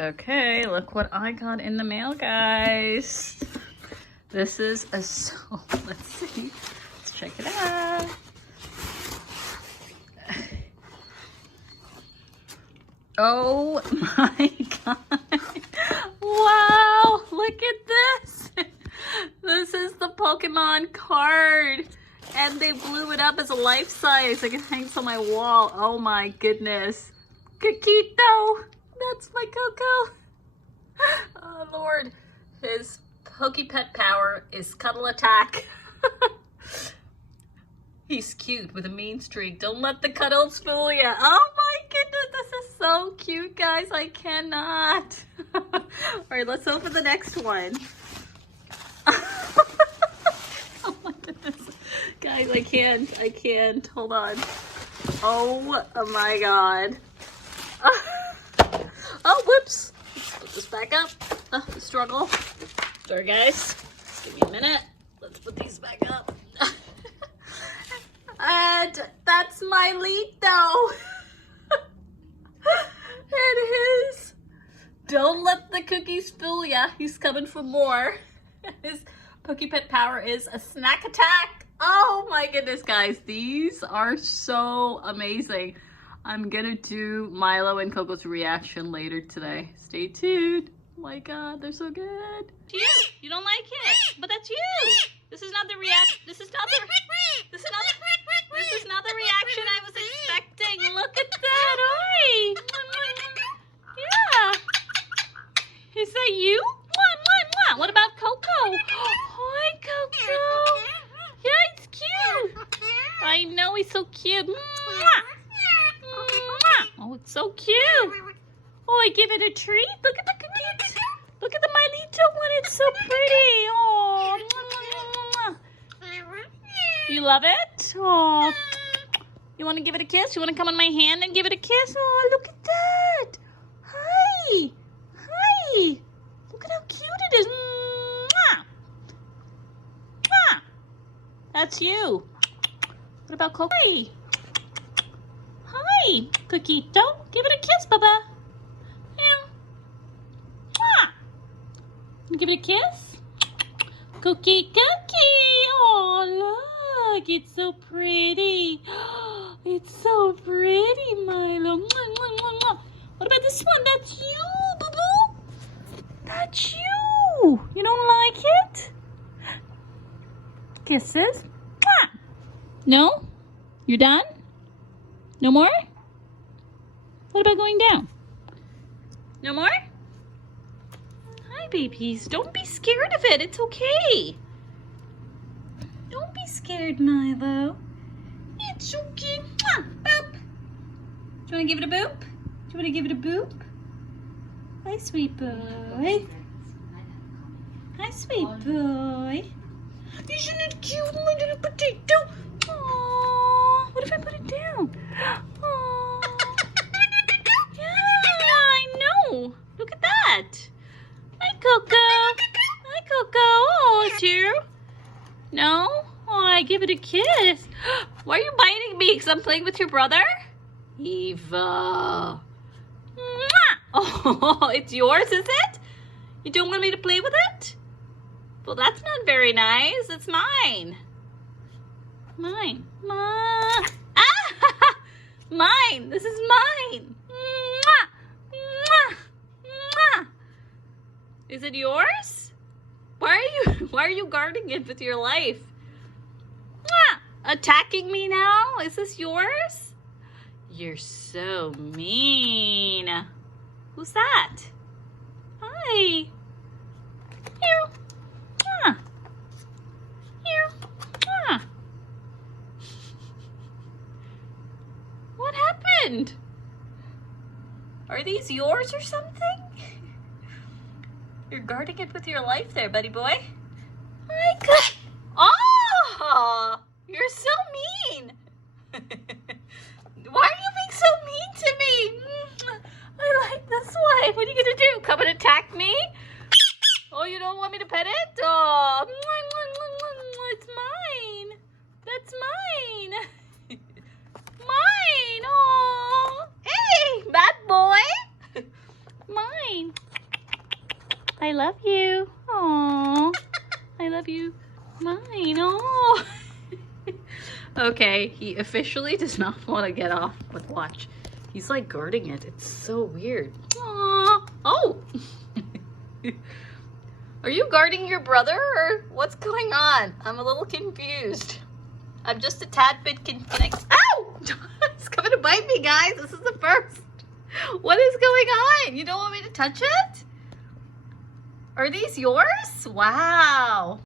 Okay, look what I got in the mail, guys. This is a let's see. Let's check it out. Oh my god. Wow, look at this. This is the Pokemon card. And they blew it up as a life size. Like it hangs on my wall. Oh my goodness. Coquito. That's my Coco. Oh Lord. His Pokepet power is Cuddle Attack. He's cute with a mean streak. Don't let the cuddles fool you. Oh my goodness, this is so cute, guys. I cannot. All right, let's open the next one. Oh my goodness. Guys, I can't. Hold on. Oh my god. Oh, whoops. Let's put this back up. The struggle. Sorry, guys. Just give me a minute. Let's put these back up. And that's Milo. And his don't let the cookies fool ya. He's coming for more. His Pokepet power is a snack attack. Oh my goodness, guys. These are so amazing. I'm gonna do Milo and Coco's reaction later today. Stay tuned. Oh my god, they're so good. You don't like it, but that's you. This is not the reaction. This is not the reaction I was expecting. Look at that. Hi. Yeah. Is that you? What about Coco? Hi, Coco. Yeah, he's cute. I know he's so cute. Oh, it's so cute. Oh, I give it a treat. Look at the cookies. Look at the Milito one. It's so pretty. Oh. You love it? Oh. You want to give it a kiss? You want to come on my hand and give it a kiss? Oh, look at that. Hi. Hi. Look at how cute it is. That's you. What about Coco? Hi. Hi, Coquito. Give it a kiss, Baba. Yeah. Give it a kiss. Cookie. Oh, look. It's so pretty. It's so pretty, Milo. What about this one? That's you, boo-boo. That's you. You don't like it? Kisses. No? You're done? No more? What about going down? No more? Hi, babies. Don't be scared of it. It's okay. Don't be scared, Milo. It's okay. Boop. Do you want to give it a boop? Do you want to give it a boop? Hi, sweet boy. Hi, sweet boy. Isn't it cute, my little potato? Aww. What if I put it down? Aww. Yeah, I know. Look at that. Hi, Coco. Hi, Coco. Oh, it's you. No? Oh, I give it a kiss. Why are you biting me? Because I'm playing with your brother? Eva. Oh, it's yours, is it? You don't want me to play with it? Well, that's not very nice. It's mine. Mine. Ah! Mine. This is mine. Is it yours? Why are you guarding it with your life? Attacking me now? Is this yours? You're so mean. Who's that? Hi. Here. What happened? Are these yours or something? You're guarding it with your life there, buddy boy. Hi, good. Oh, you're so mean. Why are you being so mean to me? I like this one. What are you gonna do? Come and attack me? Oh, you don't want me to pet it? Oh, it's mine. That's mine. Mine. Oh, hey, bad boy. Mine. mine. I love you. Aww. I love you. Mine. Oh. Okay, he officially does not want to get off, but watch. He's like guarding it. It's so weird. Aww. Oh. Are you guarding your brother or what's going on? I'm a little confused. I'm just a tad bit confused. Ow! It's coming to bite me, guys. This is the first. What is going on? You don't want me to touch it? Are these yours? Wow.